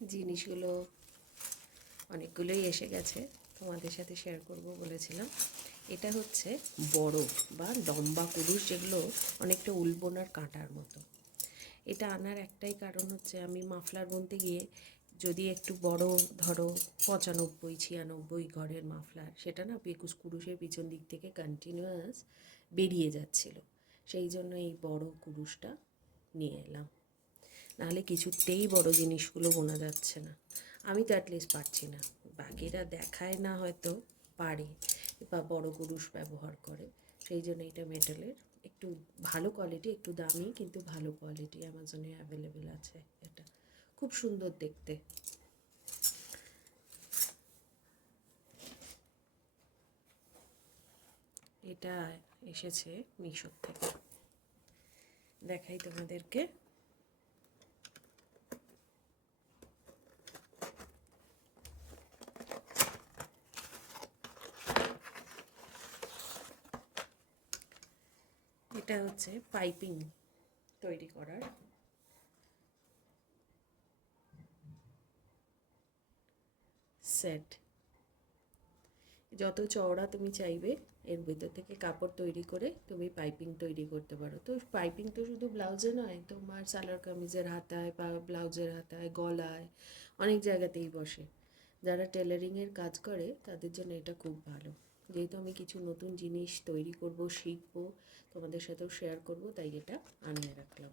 জিনিসগুলো অনেকগুলোই এসে গেছে, তোমাদের সাথে শেয়ার করব বলেছিলাম। এটা হচ্ছে বড় বা লম্বা কুরুশ, যেগুলো অনেকটা উলবোনার কাঁটার মতো। এটা আনার একটাই কারণ হচ্ছে, আমি মাফলার বুনতে গিয়ে যদি একটু বড় ধরো 95-96 ঘরের মাফলার, সেটা না কুরুশের পিছন দিক থেকে কন্টিনিউয়াস বেরিয়ে যাচ্ছিল। সেই জন্য এই বড় কুরুশটা নিয়ে এলাম, নাহলে কিছুতেই বড় জিনিসগুলো বোনা যাচ্ছে না। আমি তো অ্যাটলিস্ট পারছি না, বাকিরা দেখায় না হয়তো পারে বা বড় কুরুশ ব্যবহার করে। সেই জন্য এটা মেটালের, একটু ভালো কোয়ালিটি, একটু দামি কিন্তু ভালো কোয়ালিটি, অ্যামাজনে অ্যাভেলেবেল আছে। এটা খুব সুন্দর দেখতে। এটা এসেছে মিশো থেকে, দেখাই তোমাদেরকে। এটা হচ্ছে পাইপিং তৈরি করার সেট। যত চওড়া তুমি চাইবে এর ভেতর থেকে কাপড় তৈরি করে তুমি পাইপিং তৈরি করতে পারো। তো পাইপিং তো শুধু ব্লাউজে নয়, তোমার সালোয়ার কামিজের হাতায় বা ব্লাউজের হাতায়, গলায়, অনেক জায়গাতেই বসে। যারা টেলারিংয়ের কাজ করে তাদের জন্য এটা খুব ভালো। যেহেতু আমি কিছু নতুন জিনিস তৈরি করব, শিখবো, তোমাদের সাথেও শেয়ার করব, তাই এটা আনিয়ে রাখলাম।